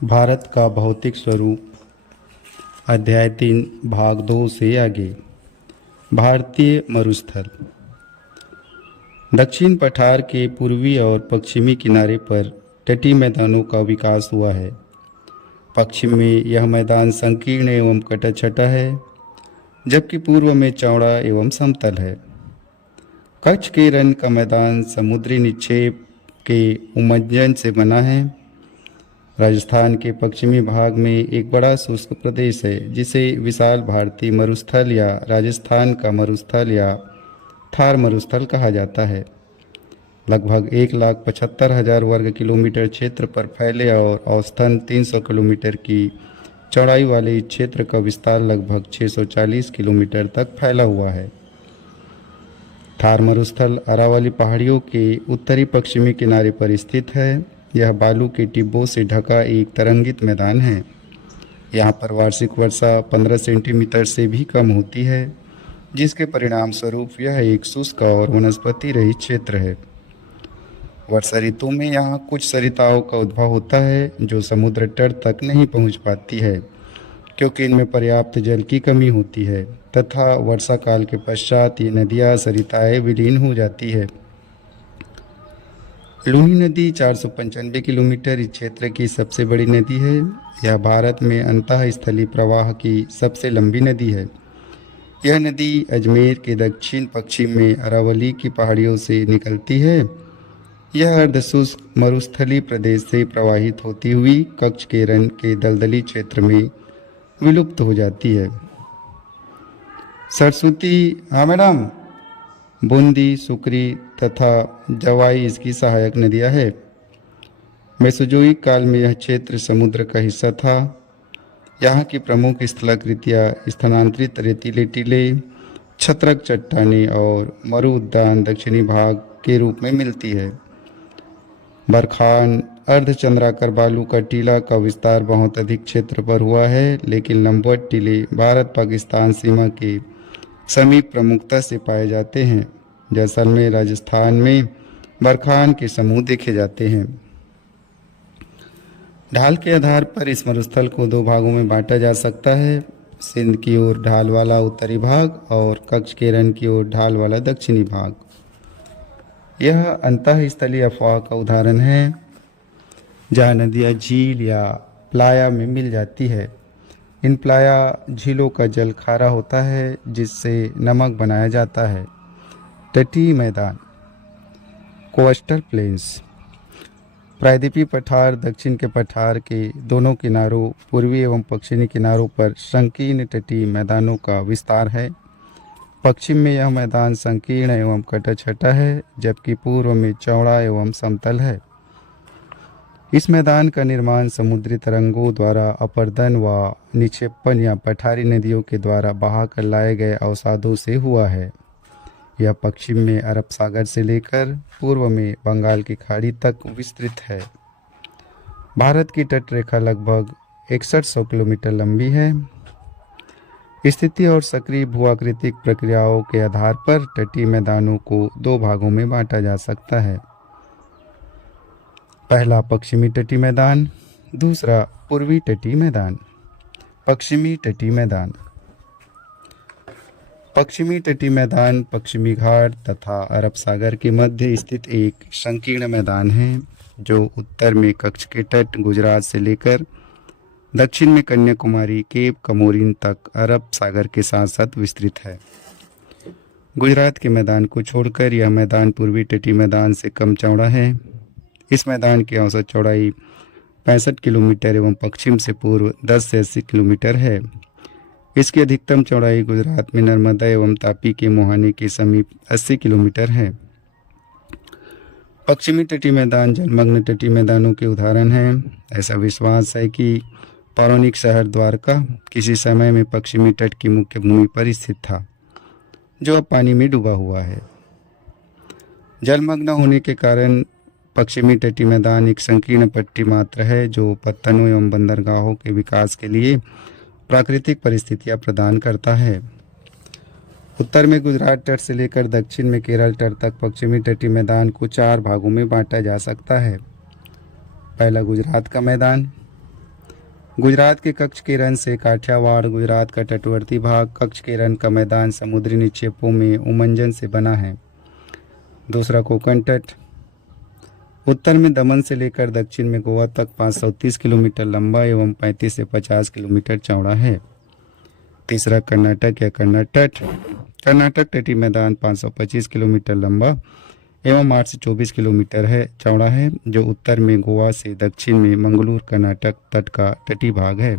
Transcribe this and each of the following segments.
भारत का भौतिक स्वरूप अध्याय 3 भाग 2 से आगे। भारतीय मरुस्थल। दक्षिण पठार के पूर्वी और पश्चिमी किनारे पर तटीय मैदानों का विकास हुआ है। पश्चिम में यह मैदान संकीर्ण एवं कटाछटा है, जबकि पूर्व में चौड़ा एवं समतल है। कच्छ के रण का मैदान समुद्री निक्षेप के उमंजन से बना है। राजस्थान के पश्चिमी भाग में एक बड़ा शुष्क प्रदेश है, जिसे विशाल भारतीय मरुस्थल या राजस्थान का मरुस्थल या थार मरुस्थल कहा जाता है। लगभग 1,75,000 वर्ग किलोमीटर क्षेत्र पर फैले और औसतन 300 किलोमीटर की चौड़ाई वाले इस क्षेत्र का विस्तार लगभग 640 किलोमीटर तक फैला हुआ है। थार मरुस्थल अरावली पहाड़ियों के उत्तरी पश्चिमी किनारे पर स्थित है। यह बालू के टिब्बों से ढका एक तरंगित मैदान है। यहाँ पर वार्षिक वर्षा 15 सेंटीमीटर से भी कम होती है, जिसके परिणाम स्वरूप यह एक शुष्क और वनस्पति रहित क्षेत्र है। वर्षा ऋतु में यहाँ कुछ सरिताओं का उद्भव होता है, जो समुद्र तट तक नहीं पहुँच पाती है, क्योंकि इनमें पर्याप्त जल की कमी होती है, तथा वर्षा काल के पश्चात ये नदियाँ सरिताएं विलीन हो जाती है। लूनी नदी 495 किलोमीटर इस क्षेत्र की सबसे बड़ी नदी है। यह भारत में अंतःस्थलीय प्रवाह की सबसे लंबी नदी है। यह नदी अजमेर के दक्षिण पश्चिम में अरावली की पहाड़ियों से निकलती है। यह अर्धशुष्क मरुस्थलीय प्रदेश से प्रवाहित होती हुई कच्छ के रण के दलदली क्षेत्र में विलुप्त हो जाती है। सरस्वती, हाँ मैडम, बूंदी, सुकरी तथा जवाई इसकी सहायक नदियां हैं। मेसोजोइक काल में यह क्षेत्र समुद्र का हिस्सा था। यहाँ की प्रमुख स्थलाकृतियाँ स्थानांतरित रेतीले टीले, छत्रक चट्टानें और मरु उद्यान दक्षिणी भाग के रूप में मिलती है। बरखान अर्धचंद्राकार बालू का टीला का विस्तार बहुत अधिक क्षेत्र पर हुआ है, लेकिन लंबवत टीले भारत पाकिस्तान सीमा के समीप प्रमुखता से पाए जाते हैं। जैसलमेर राजस्थान में बरखान के समूह देखे जाते हैं। ढाल के आधार पर इस मरुस्थल को 2 भागों में बांटा जा सकता है, सिंध की ओर ढाल वाला उत्तरी भाग और कच्छ के रण की ओर ढाल वाला दक्षिणी भाग। यह अंतःस्थलीय अफवाह का उदाहरण है, जहाँ नदियाँ झील या प्लाया में मिल जाती है। इन प्लाया झीलों का जल खारा होता है, जिससे नमक बनाया जाता है। तटीय मैदान। Coastal planes. प्रायद्वीपीय पठार दक्षिण के पठार के दोनों किनारों, पूर्वी एवं पश्चिमी किनारों पर संकीर्ण तटीय मैदानों का विस्तार है। पश्चिम में यह मैदान संकीर्ण एवं कटाछटा है, जबकि पूर्व में चौड़ा एवं समतल है। इस मैदान का निर्माण समुद्री तरंगों द्वारा अपर्दन व निक्षेपण या पठारी नदियों के द्वारा बहाकर लाए गए अवसादों से हुआ है। यह पश्चिम में अरब सागर से लेकर पूर्व में बंगाल की खाड़ी तक विस्तृत है। भारत की तटरेखा लगभग 6100 किलोमीटर लंबी है। स्थिति और सक्रिय भूआकृतिक प्रक्रियाओं के आधार पर तटीय मैदानों को 2 भागों में बांटा जा सकता है। पहला पश्चिमी तटीय मैदान, दूसरा पूर्वी तटीय मैदान। पश्चिमी तटीय मैदान। पश्चिमी तटीय मैदान पश्चिमी घाट तथा अरब सागर के मध्य स्थित एक संकीर्ण मैदान है, जो उत्तर में कच्छ के तट गुजरात से लेकर दक्षिण में कन्याकुमारी केप कमोरिन तक अरब सागर के साथ साथ विस्तृत है। गुजरात के मैदान को छोड़कर यह मैदान पूर्वी तटीय मैदान से कम चौड़ा है। इस मैदान की औसत चौड़ाई 65 किलोमीटर एवं पश्चिम से पूर्व 10 से 80 किलोमीटर है। इसकी अधिकतम चौड़ाई गुजरात में नर्मदा एवं तापी के मुहाने के समीप 80 किलोमीटर है। पश्चिमी तटीय मैदान जलमग्न तटीय मैदानों के उदाहरण हैं। ऐसा विश्वास है कि पौराणिक शहर द्वारका किसी समय में पश्चिमी तट की मुख्य भूमि पर स्थित था, जो अब पानी में डूबा हुआ है। जलमग्न होने के कारण पश्चिमी तटीय मैदान एक संकीर्ण पट्टी मात्र है, जो पत्तनों एवं बंदरगाहों के विकास के लिए प्राकृतिक परिस्थितियां प्रदान करता है। उत्तर में गुजरात तट से लेकर दक्षिण में केरल तट तक पश्चिमी तटीय मैदान को 4 भागों में बांटा जा सकता है। पहला गुजरात का मैदान, गुजरात के कच्छ के रण से काठियावाड़ गुजरात का तटवर्ती भाग कच्छ के रण का मैदान समुद्री निक्षेपों में उमंजन से बना है। दूसरा कोंकण तट उत्तर में दमन से लेकर दक्षिण में गोवा तक 530 किलोमीटर लंबा एवं 35 से 50 किलोमीटर चौड़ा है। तीसरा कर्नाटक या कन्नड़ तट कर्नाटक तटीय मैदान 525 किलोमीटर लंबा एवं 8 से 24 किलोमीटर है चौड़ा है, जो उत्तर में गोवा से दक्षिण में मंगलूर कर्नाटक तट का तटीय भाग है।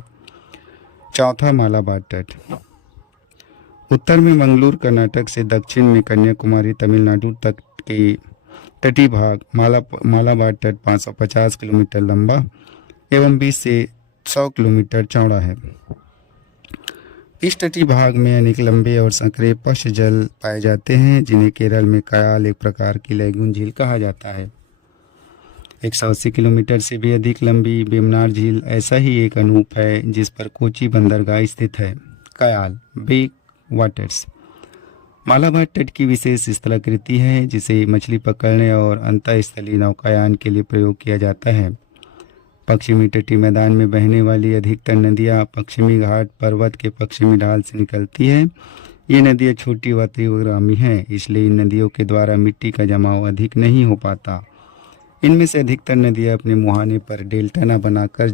चौथा मालाबार तट उत्तर में मंगलूर कर्नाटक से दक्षिण में कन्याकुमारी तमिलनाडु तक के तटीय भाग मालाबार तट 550 किलोमीटर लंबा एवं 20 से 100 किलोमीटर चौड़ा है। इस तटीय भाग में अनेक लंबे और संकरे पश्च जल पाए जाते हैं, जिन्हें केरल में कयाल एक प्रकार की लैगून झील कहा जाता है। 180 किलोमीटर से भी अधिक लंबी बेमनार झील ऐसा ही एक अनूप है जिस पर कोची बंदरगाह स्थित है। कयाल बेक वाटर्स मालाबार तट की विशेष स्थलाकृति है, जिसे मछली पकड़ने और अंतःस्थलीय नौकायान के लिए प्रयोग किया जाता है। पश्चिमी तटीय मैदान में बहने वाली अधिकतर नदियां पश्चिमी घाट पर्वत के पश्चिमी ढाल से निकलती है। ये नदियां छोटी व तीव्रगामी हैं, इसलिए इन नदियों के द्वारा मिट्टी का जमाव अधिक नहीं हो पाता। इनमें से अधिकतर नदियां अपने मुहाने पर डेल्टा न बनाकर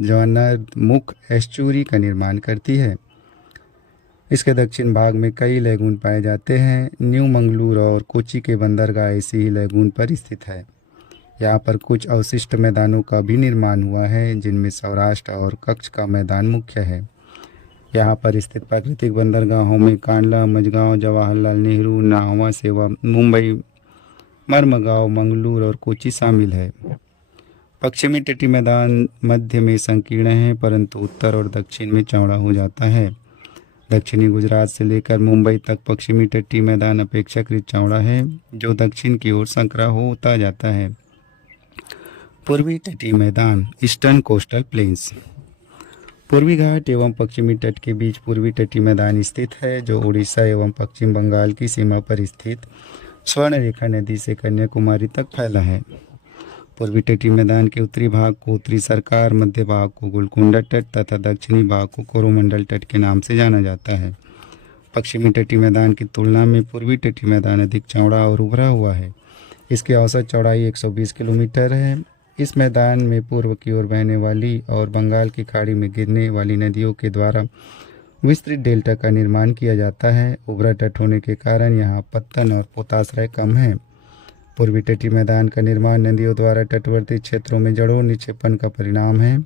ज्वानरमुख एस्चुरी का निर्माण करती है। इसके दक्षिण भाग में कई लैगून पाए जाते हैं। न्यू मंगलूर और कोची के बंदरगाह ऐसी ही लैगून पर स्थित है। यहाँ पर कुछ अवशिष्ट मैदानों का भी निर्माण हुआ है, जिनमें सौराष्ट्र और कच्छ का मैदान मुख्य है। यहाँ पर स्थित प्राकृतिक बंदरगाहों में कांडला, मझगांव, जवाहरलाल नेहरू, नाहवा सेवा, मुंबई, मरमगांव, मंगलूर और कोची शामिल है। पश्चिमी तटीय मैदान मध्य में संकीर्ण है, परंतु उत्तर और दक्षिण में चौड़ा हो जाता है। दक्षिणी गुजरात से लेकर मुंबई तक पश्चिमी तटीय मैदान अपेक्षाकृत चौड़ा है, जो दक्षिण की ओर संकरा होता जाता है। पूर्वी तटीय मैदान ईस्टर्न कोस्टल प्लेन्स पूर्वी घाट एवं पश्चिमी तट के बीच पूर्वी तटीय मैदान स्थित है, जो उड़ीसा एवं पश्चिम बंगाल की सीमा पर स्थित स्वर्णरेखा नदी से कन्याकुमारी तक फैला है। पूर्वी तटीय मैदान के उत्तरी भाग को उत्तरी सरकार, मध्य भाग को गोलकोंडा तट तथा दक्षिणी भाग को कोरोमंडल तट के नाम से जाना जाता है। पश्चिमी तटीय मैदान की तुलना में पूर्वी तटीय मैदान अधिक चौड़ा और उभरा हुआ है। इसकी औसत चौड़ाई 120 किलोमीटर है। इस मैदान में पूर्व की ओर बहने वाली और बंगाल की खाड़ी में गिरने वाली नदियों के द्वारा विस्तृत डेल्टा का निर्माण किया जाता है। उभरा तट होने के कारण यहाँ पत्तन और पोताश्रय कम है। पूर्वी तटीय मैदान का निर्माण नदियों द्वारा तटवर्ती क्षेत्रों में जड़ों निक्षेपण का परिणाम है,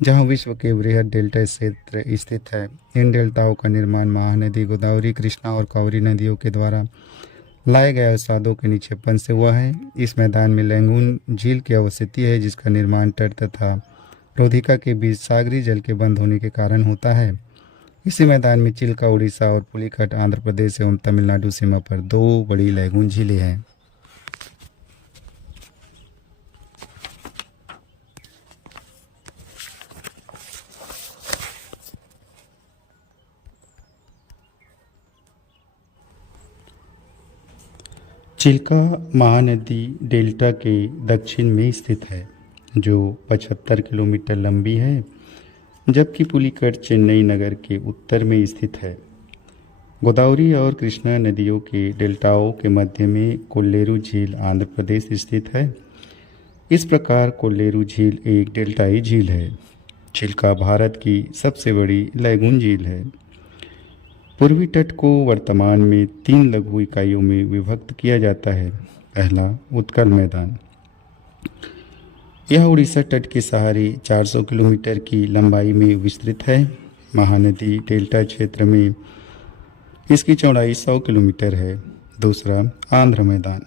जहाँ विश्व के वृहद डेल्टा क्षेत्र स्थित है। इन डेल्टाओं का निर्माण महानदी गोदावरी, कृष्णा और कावेरी नदियों के द्वारा लाए गए अवसादों के निक्षेपण से हुआ है। इस मैदान में लैगून झील की अवस्थिति है, जिसका निर्माण तट तथा रोधिका के बीच सागरी जल के बंद होने के कारण होता है। इसी मैदान में चिल्का उड़ीसा और पुलिकट आंध्र प्रदेश एवं तमिलनाडु सीमा पर 2 बड़ी लैगून झीलें हैं। चिल्का महानदी डेल्टा के दक्षिण में स्थित है, जो 75 किलोमीटर लंबी है, जबकि पुलिकट चेन्नई नगर के उत्तर में स्थित है। गोदावरी और कृष्णा नदियों के डेल्टाओं के मध्य में कोल्लेरू झील आंध्र प्रदेश स्थित है। इस प्रकार कोल्लेरू झील एक डेल्टाई झील है। चिल्का भारत की सबसे बड़ी लैगून झील है। पूर्वी तट को वर्तमान में 3 लघु इकाइयों में विभक्त किया जाता है। पहला, उत्कल मैदान। यह उड़ीसा तट के सहारे 400 किलोमीटर की लंबाई में विस्तृत है। महानदी डेल्टा क्षेत्र में इसकी चौड़ाई 100 किलोमीटर है। दूसरा, आंध्र मैदान।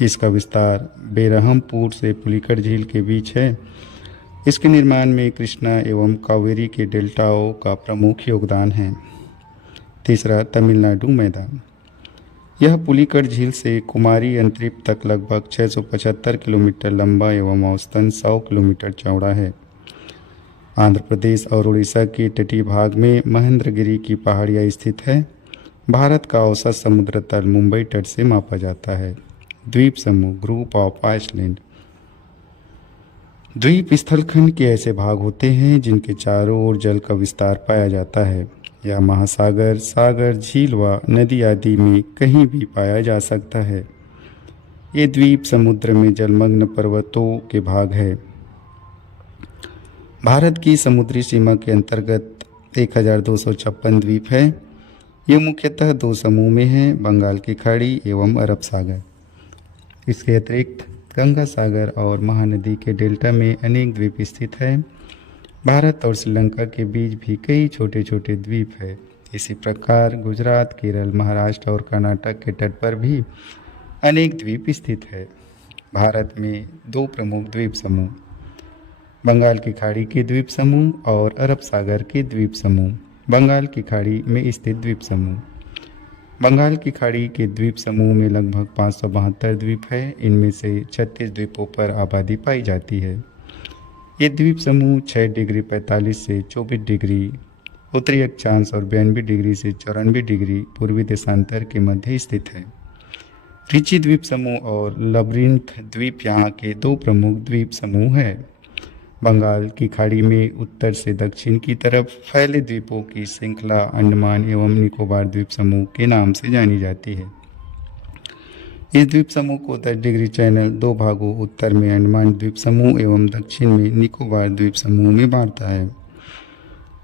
इसका विस्तार बेरहमपुर से पुलिकट झील के बीच है। इसके निर्माण में कृष्णा एवं कावेरी के डेल्टाओं का प्रमुख योगदान है। तीसरा, तमिलनाडु मैदान। यह पुलिकट झील से कुमारी अंतरिप तक लगभग 675 किलोमीटर लंबा एवं औसतन 100 किलोमीटर चौड़ा है। आंध्र प्रदेश और उड़ीसा के तटीय भाग में महेंद्रगिरी की पहाड़ियाँ स्थित है। भारत का औसत समुद्र तल मुंबई तट से मापा जाता है। द्वीप समूह, ग्रुप ऑफ आइसलैंड। द्वीप स्थलखंड के ऐसे भाग होते हैं जिनके चारों ओर जल का विस्तार पाया जाता है। यह महासागर, सागर, झील व नदी आदि में कहीं भी पाया जा सकता है। ये द्वीप समुद्र में जलमग्न पर्वतों के भाग है। भारत की समुद्री सीमा के अंतर्गत 1256 द्वीप है। ये मुख्यतः दो समूह में हैं, बंगाल की खाड़ी एवं अरब सागर। इसके अतिरिक्त गंगा सागर और महानदी के डेल्टा में अनेक द्वीप स्थित हैं। भारत और श्रीलंका के बीच भी कई छोटे छोटे द्वीप है। इसी प्रकार गुजरात, केरल, महाराष्ट्र और कर्नाटक के तट पर भी अनेक द्वीप स्थित है। भारत में दो प्रमुख द्वीप समूह, बंगाल की खाड़ी के द्वीप समूह और अरब सागर के द्वीप समूह। बंगाल की खाड़ी में स्थित द्वीप समूह। बंगाल की खाड़ी के द्वीप समूह में लगभग 572 द्वीप है। इनमें से 36 द्वीपों पर आबादी पाई जाती है। ये द्वीप समूह 6 डिग्री 45 से 24 डिग्री उत्तरी अक्षांश और 92 डिग्री से 94 डिग्री पूर्वी देशांतर के मध्य स्थित है। रिची द्वीप समूह और लबरिंथ द्वीप यहाँ के दो प्रमुख द्वीप समूह हैं। बंगाल की खाड़ी में उत्तर से दक्षिण की तरफ फैले द्वीपों की श्रृंखला अंडमान एवं निकोबार द्वीप समूह के नाम से जानी जाती है। इस द्वीप समूह को 10 डिग्री चैनल दो भागों, उत्तर में अंडमान द्वीप समूह एवं दक्षिण में निकोबार द्वीप समूह में बांटता है।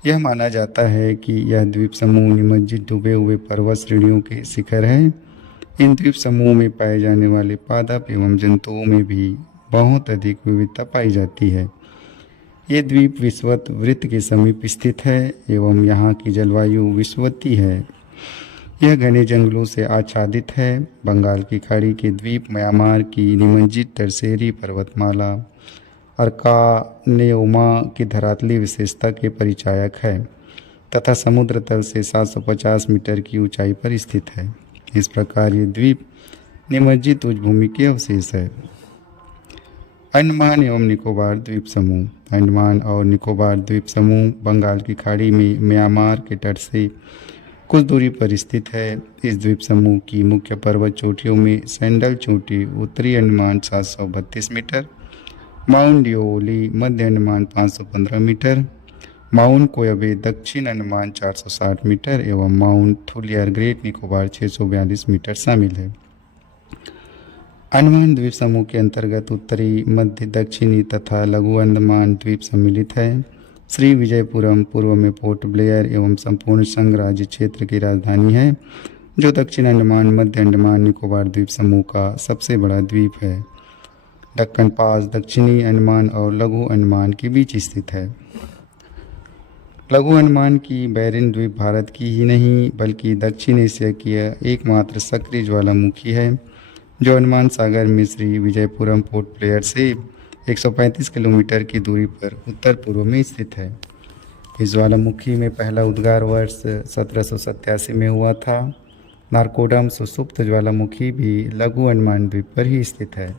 यह माना जाता है कि यह द्वीप समूह निमज्जित डूबे हुए पर्वत श्रेणियों के शिखर है। इन द्वीप समूह में पाए जाने वाले पादप एवं जंतुओं में भी बहुत अधिक विविधता पाई जाती है। ये द्वीप विषुवत वृत्त के समीप स्थित है एवं यहाँ की जलवायु विषुवती है। यह घने जंगलों से आच्छादित है। बंगाल की खाड़ी के द्वीप म्यांमार की निमज्जित टरसेरी पर्वतमाला अर्कानेओमा की धरातलीय विशेषता के परिचायक है तथा समुद्र तल से 750 मीटर की ऊंचाई पर स्थित है। इस प्रकार ये द्वीप निमज्जित उच्च भूमि के अवशेष है। अंडमान एवं निकोबार द्वीप समूह। अंडमान और निकोबार द्वीप समूह बंगाल की खाड़ी में म्यांमार के तट से कुछ दूरी पर स्थित है। इस द्वीप समूह की मुख्य पर्वत चोटियों में सैंडल चोटी उत्तरी अंडमान 732 मीटर, माउंट डिओली मध्य अंडमान 515 मीटर, माउंट कोयबे दक्षिण अंडमान 460 मीटर एवं Mount Thuillier Great Nicobar 642 metre शामिल है। अंडमान द्वीप समूह के अंतर्गत उत्तरी, मध्य, दक्षिणी तथा लघु अंडमान द्वीप सम्मिलित है। श्री विजयपुरम पूर्व में पोर्ट ब्लेयर एवं संपूर्ण संघ राज्य क्षेत्र की राजधानी है, जो दक्षिण अंडमान मध्य अंडमान निकोबार द्वीप समूह का सबसे बड़ा द्वीप है। दक्कन पास दक्षिणी अंडमान और लघु अंडमान के बीच स्थित है। लघु अंडमान की बैरिन द्वीप भारत की ही नहीं बल्कि दक्षिण एशिया की एकमात्र सक्रिय ज्वालामुखी है, जो अंडमान सागर में श्री विजयपुरम पोर्ट ब्लेयर से 135 किलोमीटर की दूरी पर उत्तर पूर्व में स्थित है। इस ज्वालामुखी में पहला उद्गार वर्ष 1787 में हुआ था। नारकोडम सुसुप्त ज्वालामुखी भी लघु अंडमान द्वीप पर ही स्थित है।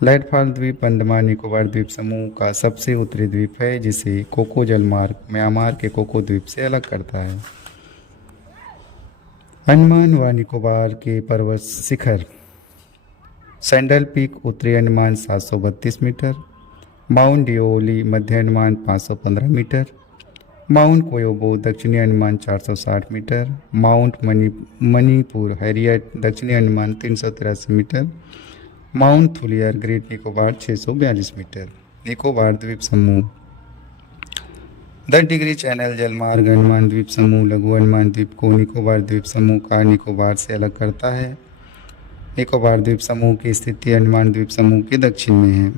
लैंडफॉल द्वीप अंडमान निकोबार द्वीप समूह का सबसे उत्तरी द्वीप है, जिसे कोको जलमार्ग म्यांमार के कोको द्वीप से अलग करता है। अंडमान व निकोबार के पर्वत शिखर। सैंडल पीक उत्तरी अंडमान 732 मीटर, माउंट डिओली मध्य अंडमान 515 मीटर, माउंट कोयोबो दक्षिणी Andaman 460 metre, Mount Manipur Harriet दक्षिणी Andaman 383 metre, Mount Thuillier Great Nicobar 642 metre. Nicobar द्वीप समूह। 10 डिग्री चैनल जलमार्ग अंडमान द्वीप समूह लघु अंडमान द्वीप को निकोबार द्वीप समूह का निकोबार से अलग करता है। निकोबार द्वीप समूह की स्थिति अंडमान द्वीप समूह के दक्षिण में है।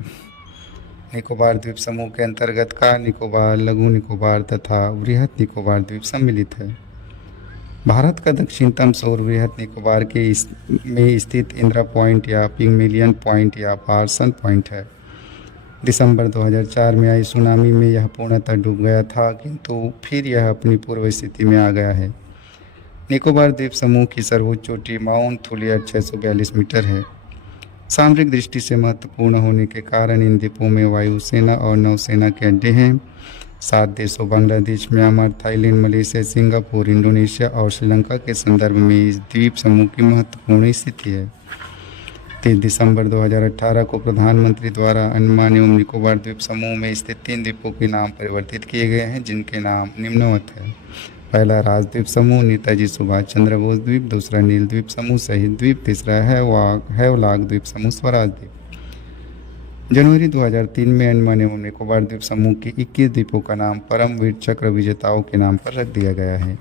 निकोबार द्वीप समूह के अंतर्गत कार निकोबार, लघु निकोबार तथा वृहत निकोबार द्वीप सम्मिलित है। भारत का दक्षिणतम छोर वृहत निकोबार के में स्थित इंदिरा पॉइंट या पिग्मेलियन पॉइंट या पार्सन पॉइंट है। दिसंबर 2004 में आई सुनामी में यह पूर्णतः डूब गया था, किंतु फिर यह अपनी पूर्व स्थिति में आ गया है। निकोबार द्वीप समूह की सर्वोच्च चोटी माउंट थुलियर 642 मीटर है। सामरिक दृष्टि से महत्वपूर्ण होने के कारण इन द्वीपों में वायुसेना और नौसेना के अड्डे हैं। 7 देशों Bangladesh, Myanmar, Thailand, Malaysia, Singapore, Indonesia और श्रीलंका के संदर्भ में इस द्वीप समूह की महत्वपूर्ण स्थिति है। 30 दिसंबर 2018 को प्रधानमंत्री द्वारा अंडमान एवं निकोबार द्वीप समूह में स्थित 3 द्वीपों के नाम परिवर्तित किए गए हैं, जिनके नाम निम्नवत है। पहला राजद्वीप समूह नेताजी सुभाष चंद्र बोस द्वीप, दूसरा नील द्वीप समूह शहीद द्वीप, तीसरा हैवलॉक द्वीप समूह स्वराज द्वीप। जनवरी 2003 में अंडमान एवं निकोबार द्वीप समूह के 21 द्वीपों का नाम परमवीर चक्र विजेताओं के नाम पर रख दिया गया है।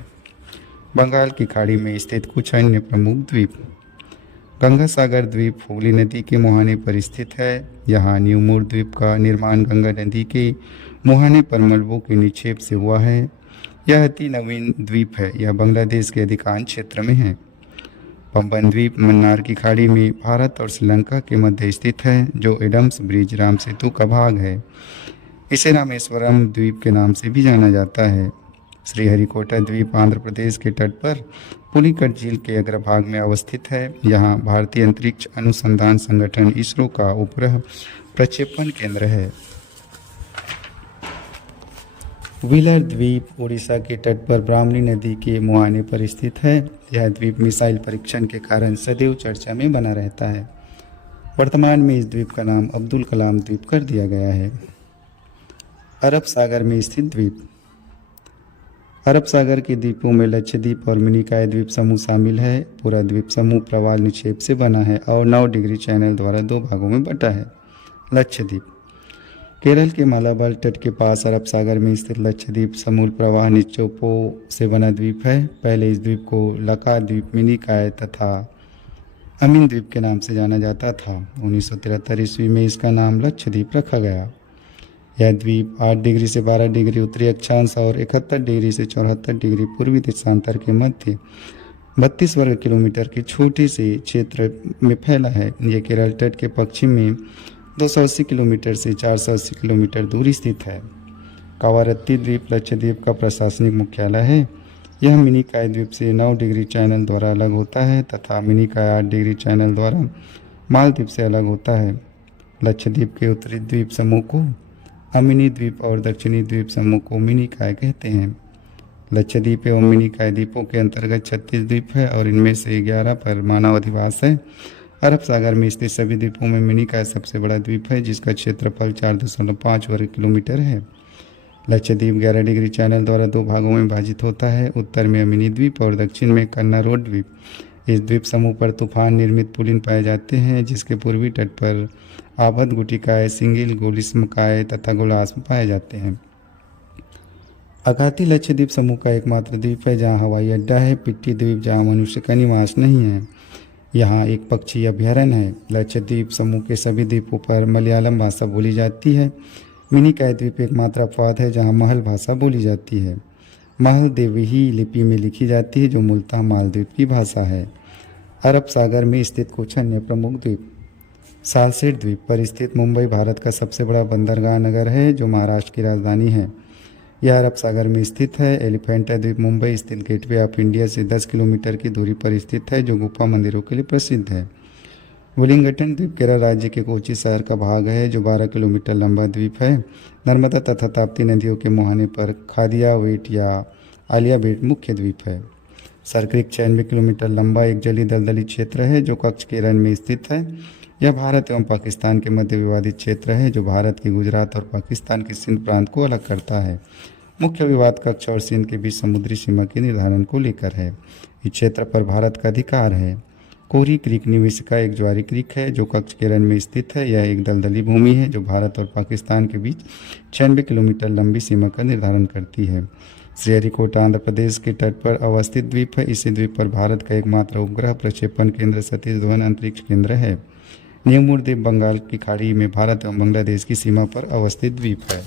बंगाल की खाड़ी में स्थित कुछ अन्य प्रमुख द्वीप। गंगा सागर द्वीप हुगली नदी के मुहाने पर स्थित है। यहाँ न्यूमोर द्वीप का निर्माण गंगा नदी के मुहाने पर मलबों के निक्षेप से हुआ है। यह अति नवीन द्वीप है। यह बांग्लादेश के अधिकांश क्षेत्र में है। पंबन द्वीप मन्नार की खाड़ी में भारत और श्रीलंका के मध्य स्थित है, जो एडम्स ब्रिज राम सेतु का भाग है। इसे रामेश्वरम द्वीप के नाम से भी जाना जाता है। श्रीहरिकोटा द्वीप आंध्र प्रदेश के तट पर पुलिकट झील के अग्रभाग में अवस्थित है। यहाँ भारतीय अंतरिक्ष अनुसंधान संगठन इसरो का उपग्रह प्रक्षेपण केंद्र है। व्हीलर द्वीप उड़ीसा के तट पर ब्राह्मणी नदी के मुहाने पर स्थित है। यह द्वीप मिसाइल परीक्षण के कारण सदैव चर्चा में बना रहता है। वर्तमान में इस द्वीप का नाम अब्दुल कलाम द्वीप कर दिया गया है। अरब सागर में स्थित द्वीप। अरब सागर के द्वीपों में लक्षद्वीप और मिनिकॉय द्वीप समूह शामिल है। पूरा द्वीप समूह प्रवाल निक्षेप से बना है और 9 डिग्री चैनल द्वारा 2 भागों में बटा है। लक्षद्वीप केरल के मालाबार तट के पास अरब सागर में स्थित लक्षद्वीप समूह प्रवाह निक्षेपों से बना द्वीप है। पहले इस द्वीप को लका द्वीप, मिनिकॉय तथा अमीन द्वीप के नाम से जाना जाता था। 1973 ईस्वी में इसका नाम लक्षद्वीप रखा गया। यह द्वीप 8 डिग्री से 12 डिग्री उत्तरी अक्षांश और 71 डिग्री से 74 डिग्री पूर्वी देशांतर के मध्य 32 वर्ग किलोमीटर के छोटे से क्षेत्र में फैला है। यह केरल तट के पश्चिम में 280 किलोमीटर से 480 किलोमीटर दूर स्थित है। कावारत्ती द्वीप लक्षद्वीप का प्रशासनिक मुख्यालय है। यह मिनिकॉय द्वीप से 9 डिग्री चैनल द्वारा अलग होता है तथा मिनिकॉय 8 डिग्री चैनल द्वारा मालदीव से अलग होता है। लक्षद्वीप के उत्तरी द्वीप समूह को अमीनी द्वीप और दक्षिणी द्वीप समूह को मिनिकॉय कहते हैं। लक्षद्वीप एवं मिनिकॉय द्वीपों के अंतर्गत 36 द्वीप है और इनमें से 11 पर मानव अधिवास है। अरब सागर में स्थित सभी द्वीपों में मिनिकॉय सबसे बड़ा द्वीप है, जिसका क्षेत्रफल 4.5 वर्ग किलोमीटर है। लक्षद्वीप 11 डिग्री चैनल द्वारा 2 भागों में विभाजित होता है। उत्तर में अमीनी द्वीप और दक्षिण में कन्नारोड द्वीप। इस द्वीप समूह पर तूफान निर्मित पुलिन पाए जाते हैं, जिसके पूर्वी तट पर आबद गुटिकाय, सिंगिल, गोलिस्मकाय तथा गोलास्म पाए जाते हैं। अगाती लक्षद्वीप समूह का एकमात्र द्वीप है जहां हवाई अड्डा है। पिट्टी द्वीप जहां मनुष्य का निवास नहीं है। यहाँ एक पक्षी अभ्यारण्य है। लक्षद्वीप समूह के सभी द्वीपों पर मलयालम भाषा बोली जाती है। मिनिकॉय द्वीप एकमात्र अपवाद है जहाँ महल भाषा बोली जाती है। महल देवही लिपि में लिखी जाती है, जो मूलतः मालदीव की भाषा है। अरब सागर में स्थित कुछ अन्य प्रमुख द्वीप। सालसेट द्वीप पर स्थित मुंबई भारत का सबसे बड़ा बंदरगाह नगर है, जो महाराष्ट्र की राजधानी है। यह अरब सागर में स्थित है। एलिफेंटा द्वीप मुंबई स्थित गेटवे ऑफ इंडिया से 10 किलोमीटर की दूरी पर स्थित है, जो गुफा मंदिरों के लिए प्रसिद्ध है। वेलिंगटन द्वीप केरल राज्य के कोची शहर का भाग है, जो 12 किलोमीटर लंबा द्वीप है। नर्मदा तथा ताप्ती नदियों के मुहाने पर खादिया वेट या आलिया बेट मुख्य द्वीप है। सरक्रिक 96 किलोमीटर लंबा एक जलीय दलदली क्षेत्र है, जो कच्छ केरल में स्थित है। यह भारत एवं पाकिस्तान के मध्य विवादित क्षेत्र है, जो भारत के गुजरात और पाकिस्तान के सिंध प्रांत को अलग करता है। मुख्य विवाद कच्छ और सिंध के बीच समुद्री सीमा के निर्धारण को लेकर है। इस क्षेत्र पर भारत का अधिकार है। कोरी क्रीक निवेशिका एक ज्वारी क्रीक है, जो कच्छ केरल में स्थित है। यह एक दलदली भूमि है, जो भारत और पाकिस्तान के बीच 96 किलोमीटर लंबी सीमा का निर्धारण करती है। श्रीहरिकोटा आंध्र प्रदेश के तट पर अवस्थित द्वीप है। इसी द्वीप पर भारत का एकमात्र उपग्रह प्रक्षेपण केंद्र सतीश धवन अंतरिक्ष केंद्र है। न्यूमोर द्वीप बंगाल की खाड़ी में भारत एवं बांग्लादेश की सीमा पर अवस्थित द्वीप है।